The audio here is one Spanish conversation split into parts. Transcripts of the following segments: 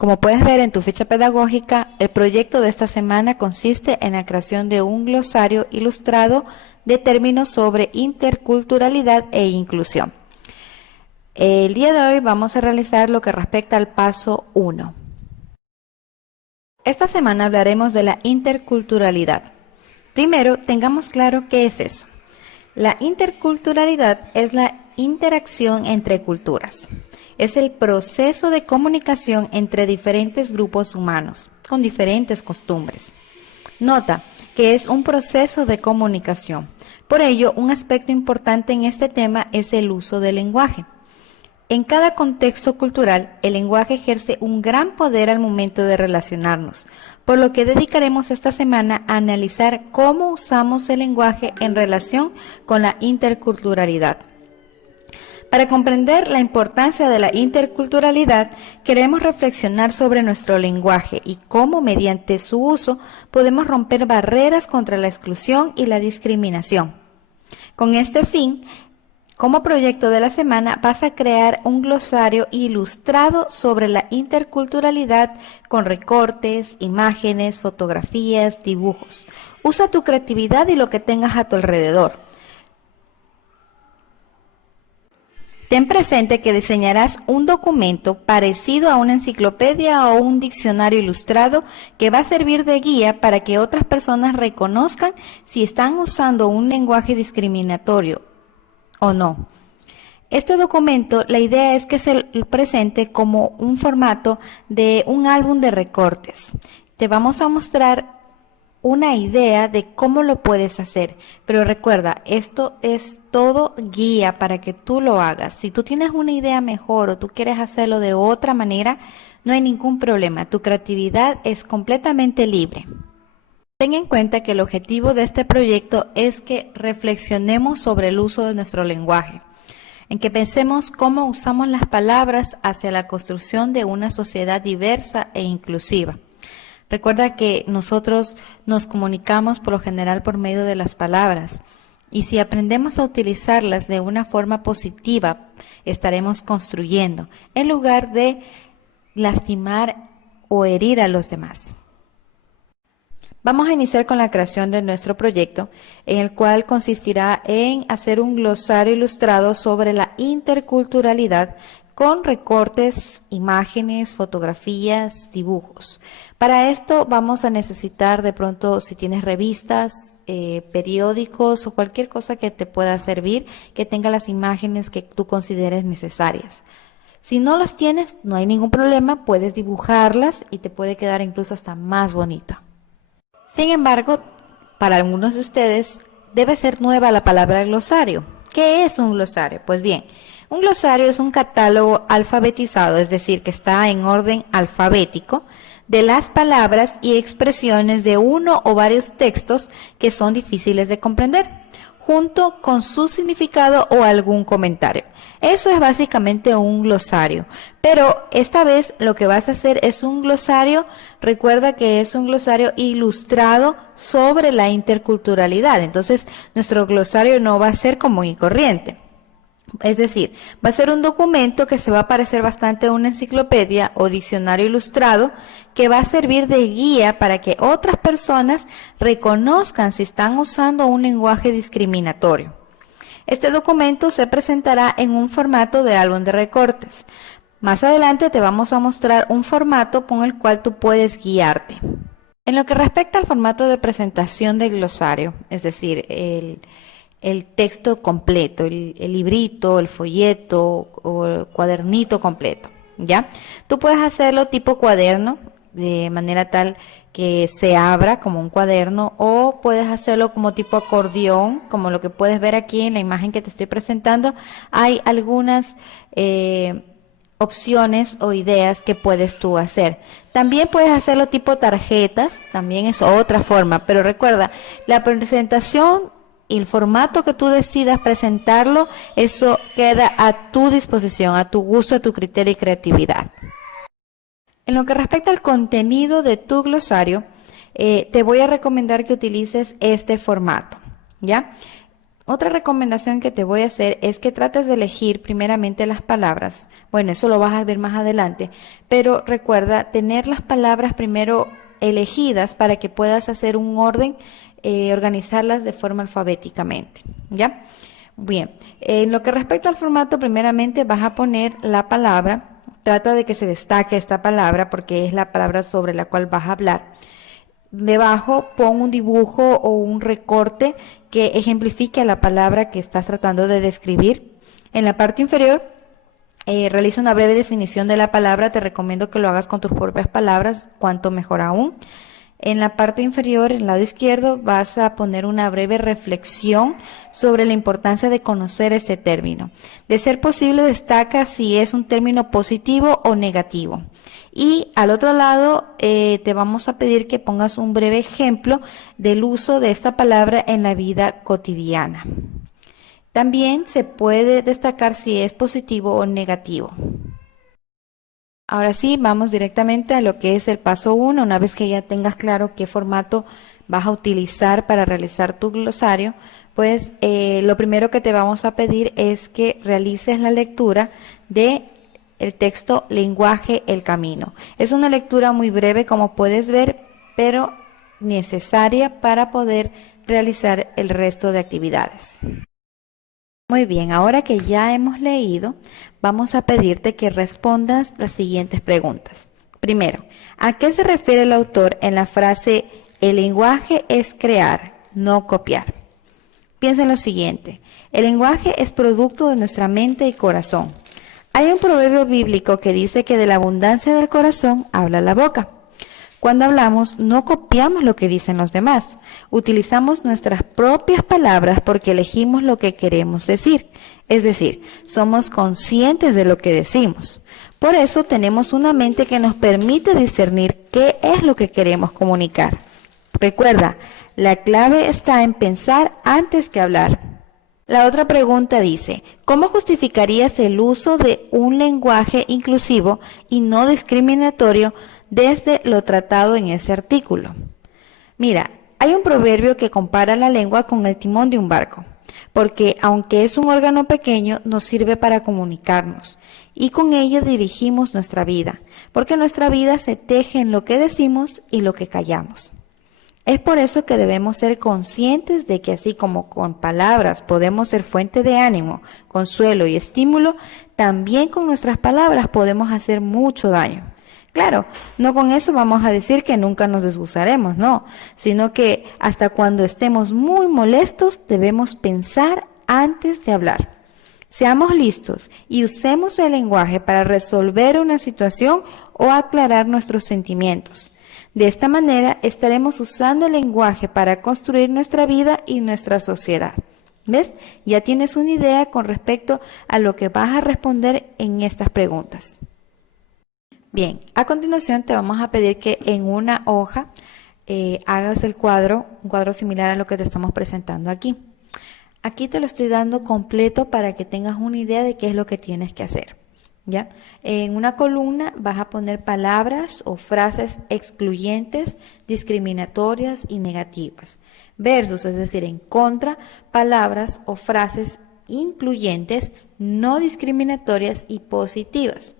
Como puedes ver en tu ficha pedagógica, el proyecto de esta semana consiste en la creación de un glosario ilustrado de términos sobre interculturalidad e inclusión. El día de hoy vamos a realizar lo que respecta al paso 1. Esta semana hablaremos de la interculturalidad. Primero, tengamos claro qué es eso. La interculturalidad es la interacción entre culturas. Es el proceso de comunicación entre diferentes grupos humanos, con diferentes costumbres. Nota que es un proceso de comunicación. Por ello, un aspecto importante en este tema es el uso del lenguaje. En cada contexto cultural, el lenguaje ejerce un gran poder al momento de relacionarnos, por lo que dedicaremos esta semana a analizar cómo usamos el lenguaje en relación con la interculturalidad. Para comprender la importancia de la interculturalidad, queremos reflexionar sobre nuestro lenguaje y cómo mediante su uso podemos romper barreras contra la exclusión y la discriminación. Con este fin, como proyecto de la semana vas a crear un glosario ilustrado sobre la interculturalidad con recortes, imágenes, fotografías, dibujos. Usa tu creatividad y lo que tengas a tu alrededor. Ten presente que diseñarás un documento parecido a una enciclopedia o un diccionario ilustrado que va a servir de guía para que otras personas reconozcan si están usando un lenguaje discriminatorio o no. Este documento, la idea es que se presente como un formato de un álbum de recortes. Te vamos a mostrar una idea de cómo lo puedes hacer, pero recuerda, esto es todo guía para que tú lo hagas. Si tú tienes una idea mejor o tú quieres hacerlo de otra manera, no hay ningún problema, tu creatividad es completamente libre. Ten en cuenta que el objetivo de este proyecto es que reflexionemos sobre el uso de nuestro lenguaje, en que pensemos cómo usamos las palabras hacia la construcción de una sociedad diversa e inclusiva. Recuerda que nosotros nos comunicamos por lo general por medio de las palabras y si aprendemos a utilizarlas de una forma positiva, estaremos construyendo en lugar de lastimar o herir a los demás. Vamos a iniciar con la creación de nuestro proyecto, en el cual consistirá en hacer un glosario ilustrado sobre la interculturalidad con recortes, imágenes, fotografías, dibujos. Para esto vamos a necesitar de pronto, si tienes revistas, periódicos o cualquier cosa que te pueda servir, que tenga las imágenes que tú consideres necesarias. Si no las tienes, no hay ningún problema, puedes dibujarlas y te puede quedar incluso hasta más bonita. Sin embargo, para algunos de ustedes debe ser nueva la palabra glosario. ¿Qué es un glosario? Pues bien, un glosario es un catálogo alfabetizado, es decir, que está en orden alfabético, de las palabras y expresiones de uno o varios textos que son difíciles de comprender, junto con su significado o algún comentario. Eso es básicamente un glosario, pero esta vez lo que vas a hacer es un glosario, recuerda que es un glosario ilustrado sobre la interculturalidad, entonces nuestro glosario no va a ser común y corriente. Es decir, va a ser un documento que se va a parecer bastante a una enciclopedia o diccionario ilustrado que va a servir de guía para que otras personas reconozcan si están usando un lenguaje discriminatorio. Este documento se presentará en un formato de álbum de recortes. Más adelante te vamos a mostrar un formato con el cual tú puedes guiarte. En lo que respecta al formato de presentación del glosario, es decir, el texto completo, el librito, el folleto o el cuadernito completo, ¿ya? Tú puedes hacerlo tipo cuaderno, de manera tal que se abra como un cuaderno, o puedes hacerlo como tipo acordeón, como lo que puedes ver aquí en la imagen que te estoy presentando. Hay algunas opciones o ideas que puedes tú hacer. También puedes hacerlo tipo tarjetas, también es otra forma, pero recuerda, la presentación y el formato que tú decidas presentarlo, eso queda a tu disposición, a tu gusto, a tu criterio y creatividad. En lo que respecta al contenido de tu glosario, te voy a recomendar que utilices este formato, ¿ya? Otra recomendación que te voy a hacer es que trates de elegir primeramente las palabras. Bueno, eso lo vas a ver más adelante, pero recuerda tener las palabras primero elegidas para que puedas hacer un orden, organizarlas de forma alfabéticamente, ¿ya? Bien, en lo que respecta al formato, primeramente vas a poner la palabra, trata de que se destaque esta palabra porque es la palabra sobre la cual vas a hablar. Debajo pon un dibujo o un recorte que ejemplifique la palabra que estás tratando de describir. En la parte inferior, realiza una breve definición de la palabra. Te recomiendo que lo hagas con tus propias palabras, cuanto mejor aún. En la parte inferior, en el lado izquierdo, vas a poner una breve reflexión sobre la importancia de conocer este término. De ser posible, destaca si es un término positivo o negativo. Y al otro lado, te vamos a pedir que pongas un breve ejemplo del uso de esta palabra en la vida cotidiana. También se puede destacar si es positivo o negativo. Ahora sí, vamos directamente a lo que es el paso 1. Una vez que ya tengas claro qué formato vas a utilizar para realizar tu glosario, pues lo primero que te vamos a pedir es que realices la lectura de el texto Lenguaje, el camino. Es una lectura muy breve, como puedes ver, pero necesaria para poder realizar el resto de actividades. Muy bien, ahora que ya hemos leído, vamos a pedirte que respondas las siguientes preguntas. Primero, ¿a qué se refiere el autor en la frase "el lenguaje es crear, no copiar"? Piensa en lo siguiente, el lenguaje es producto de nuestra mente y corazón. Hay un proverbio bíblico que dice que de la abundancia del corazón habla la boca. Cuando hablamos, no copiamos lo que dicen los demás. Utilizamos nuestras propias palabras porque elegimos lo que queremos decir. Es decir, somos conscientes de lo que decimos. Por eso tenemos una mente que nos permite discernir qué es lo que queremos comunicar. Recuerda, la clave está en pensar antes que hablar. La otra pregunta dice, ¿cómo justificarías el uso de un lenguaje inclusivo y no discriminatorio desde lo tratado en ese artículo? Mira, hay un proverbio que compara la lengua con el timón de un barco, porque aunque es un órgano pequeño, nos sirve para comunicarnos y con ello dirigimos nuestra vida, porque nuestra vida se teje en lo que decimos y lo que callamos. Es por eso que debemos ser conscientes de que así como con palabras podemos ser fuente de ánimo, consuelo y estímulo, también con nuestras palabras podemos hacer mucho daño. Claro, no con eso vamos a decir que nunca nos disgustaremos, no, sino que hasta cuando estemos muy molestos debemos pensar antes de hablar. Seamos listos y usemos el lenguaje para resolver una situación o aclarar nuestros sentimientos. De esta manera estaremos usando el lenguaje para construir nuestra vida y nuestra sociedad. ¿Ves? Ya tienes una idea con respecto a lo que vas a responder en estas preguntas. Bien, a continuación te vamos a pedir que en una hoja hagas un cuadro similar a lo que te estamos presentando aquí. Aquí te lo estoy dando completo para que tengas una idea de qué es lo que tienes que hacer. ¿Ya? En una columna vas a poner palabras o frases excluyentes, discriminatorias y negativas. Versus, es decir, en contra, palabras o frases incluyentes, no discriminatorias y positivas.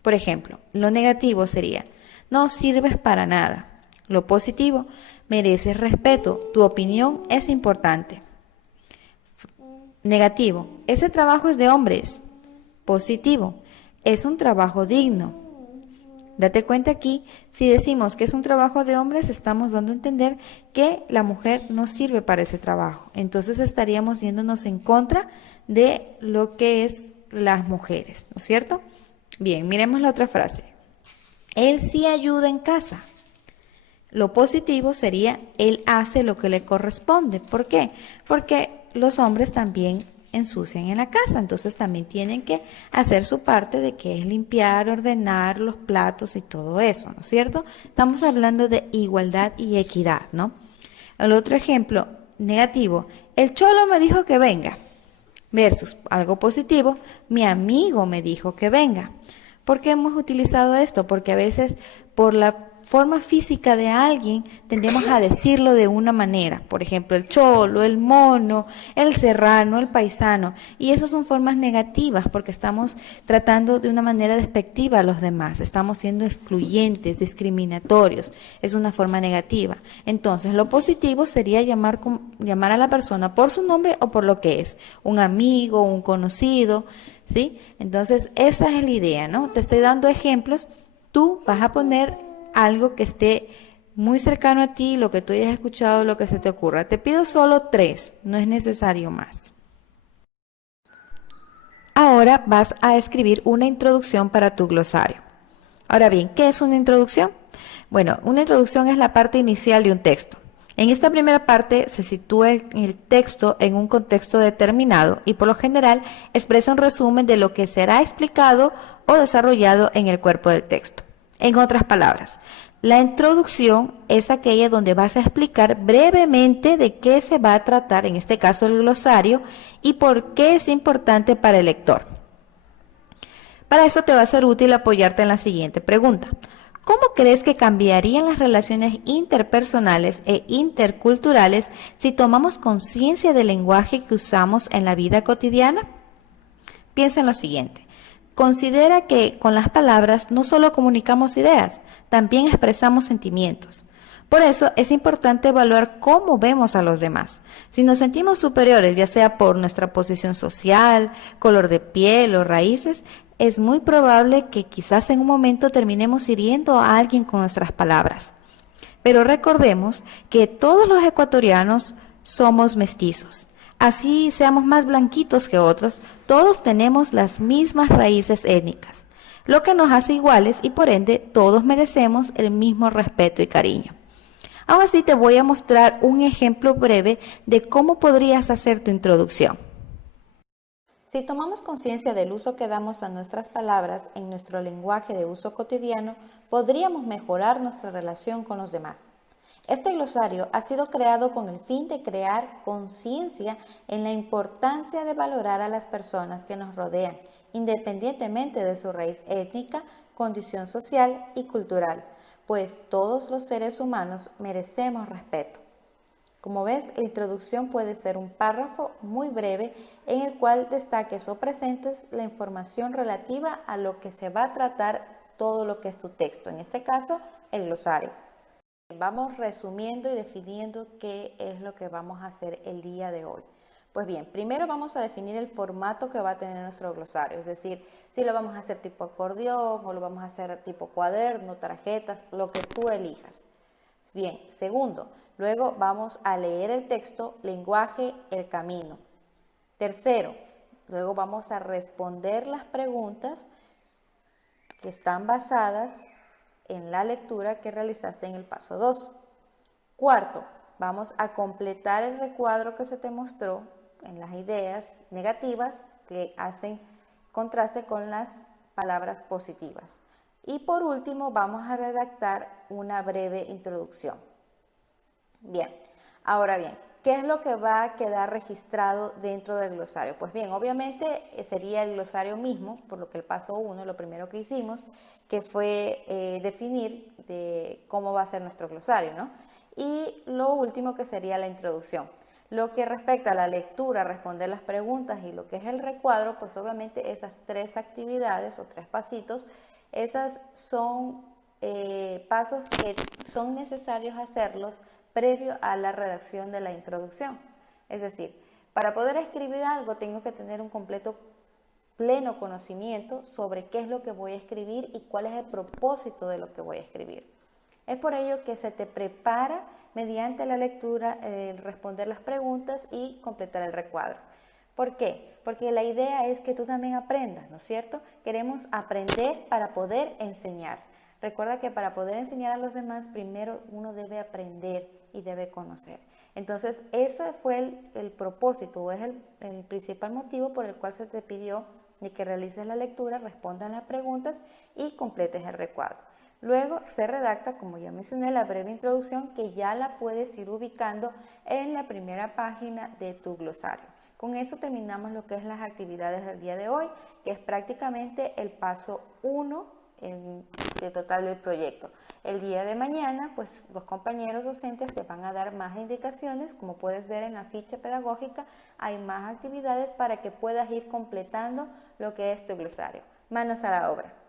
Por ejemplo, lo negativo sería, no sirves para nada. Lo positivo, mereces respeto, tu opinión es importante. Negativo, ese trabajo es de hombres. Positivo, es un trabajo digno. Date cuenta aquí, si decimos que es un trabajo de hombres, estamos dando a entender que la mujer no sirve para ese trabajo. Entonces estaríamos yéndonos en contra de lo que es las mujeres, ¿no es cierto? Bien, miremos la otra frase. Él sí ayuda en casa. Lo positivo sería, él hace lo que le corresponde. ¿Por qué? Porque los hombres también ensucian en la casa, entonces también tienen que hacer su parte de que es limpiar, ordenar los platos y todo eso, ¿no es cierto? Estamos hablando de igualdad y equidad, ¿no? El otro ejemplo negativo, el cholo me dijo que venga, versus algo positivo, mi amigo me dijo que venga. ¿Por qué hemos utilizado esto? Porque a veces por la forma física de alguien tendemos a decirlo de una manera. Por ejemplo, el cholo, el mono, el serrano, el paisano. Y esas son formas negativas porque estamos tratando de una manera despectiva a los demás. Estamos siendo excluyentes, discriminatorios. Es una forma negativa. Entonces, lo positivo sería llamar a la persona por su nombre o por lo que es. Un amigo, un conocido, ¿sí? Entonces, esa es la idea, ¿no? Te estoy dando ejemplos. Tú vas a poner algo que esté muy cercano a ti, lo que tú hayas escuchado, lo que se te ocurra. Te pido solo 3, no es necesario más. Ahora vas a escribir una introducción para tu glosario. Ahora bien, ¿qué es una introducción? Bueno, una introducción es la parte inicial de un texto. En esta primera parte se sitúa el texto en un contexto determinado y por lo general expresa un resumen de lo que será explicado o desarrollado en el cuerpo del texto. En otras palabras, la introducción es aquella donde vas a explicar brevemente de qué se va a tratar, en este caso el glosario, y por qué es importante para el lector. Para eso te va a ser útil apoyarte en la siguiente pregunta. ¿Cómo crees que cambiarían las relaciones interpersonales e interculturales si tomamos conciencia del lenguaje que usamos en la vida cotidiana? Piensa en lo siguiente. Considera que con las palabras no solo comunicamos ideas, también expresamos sentimientos. Por eso es importante evaluar cómo vemos a los demás. Si nos sentimos superiores, ya sea por nuestra posición social, color de piel o raíces, es muy probable que quizás en un momento terminemos hiriendo a alguien con nuestras palabras. Pero recordemos que todos los ecuatorianos somos mestizos. Así seamos más blanquitos que otros, todos tenemos las mismas raíces étnicas, lo que nos hace iguales y por ende todos merecemos el mismo respeto y cariño. Aún así te voy a mostrar un ejemplo breve de cómo podrías hacer tu introducción. Si tomamos conciencia del uso que damos a nuestras palabras en nuestro lenguaje de uso cotidiano, podríamos mejorar nuestra relación con los demás. Este glosario ha sido creado con el fin de crear conciencia en la importancia de valorar a las personas que nos rodean, independientemente de su raíz étnica, condición social y cultural, pues todos los seres humanos merecemos respeto. Como ves, la introducción puede ser un párrafo muy breve en el cual destaques o presentes la información relativa a lo que se va a tratar todo lo que es tu texto, en este caso, el glosario. Vamos resumiendo y definiendo qué es lo que vamos a hacer el día de hoy. Pues bien, primero vamos a definir el formato que va a tener nuestro glosario, es decir, si lo vamos a hacer tipo acordeón o lo vamos a hacer tipo cuaderno, tarjetas, lo que tú elijas. Bien, segundo, luego vamos a leer el texto, lenguaje, el camino. Tercero, luego vamos a responder las preguntas que están basadas en la lectura que realizaste en el paso 2. Cuarto, vamos a completar el recuadro que se te mostró en las ideas negativas que hacen contraste con las palabras positivas. Y por último, vamos a redactar una breve introducción. Bien, ahora bien, ¿qué es lo que va a quedar registrado dentro del glosario? Pues bien, obviamente sería el glosario mismo, por lo que el paso 1, lo primero que hicimos, que fue definir de cómo va a ser nuestro glosario, ¿no? Y lo último que sería la introducción. Lo que respecta a la lectura, responder las preguntas y lo que es el recuadro, pues obviamente esas 3 actividades o 3 pasitos, esas son pasos que son necesarios hacerlos previo a la redacción de la introducción. Es decir, para poder escribir algo tengo que tener un completo, pleno conocimiento sobre qué es lo que voy a escribir y cuál es el propósito de lo que voy a escribir. Es por ello que se te prepara mediante la lectura, responder las preguntas y completar el recuadro. ¿Por qué? Porque la idea es que tú también aprendas, ¿no es cierto? Queremos aprender para poder enseñar. Recuerda que para poder enseñar a los demás, primero uno debe aprender y debe conocer. Entonces, ese fue el propósito, o es el principal motivo por el cual se te pidió de que realices la lectura, respondas las preguntas y completes el recuadro. Luego se redacta, como ya mencioné, la breve introducción que ya la puedes ir ubicando en la primera página de tu glosario. Con eso terminamos lo que es las actividades del día de hoy, que es prácticamente el paso 1 total del proyecto. El día de mañana, pues los compañeros docentes te van a dar más indicaciones. Como puedes ver en la ficha pedagógica, hay más actividades para que puedas ir completando lo que es tu glosario. Manos a la obra.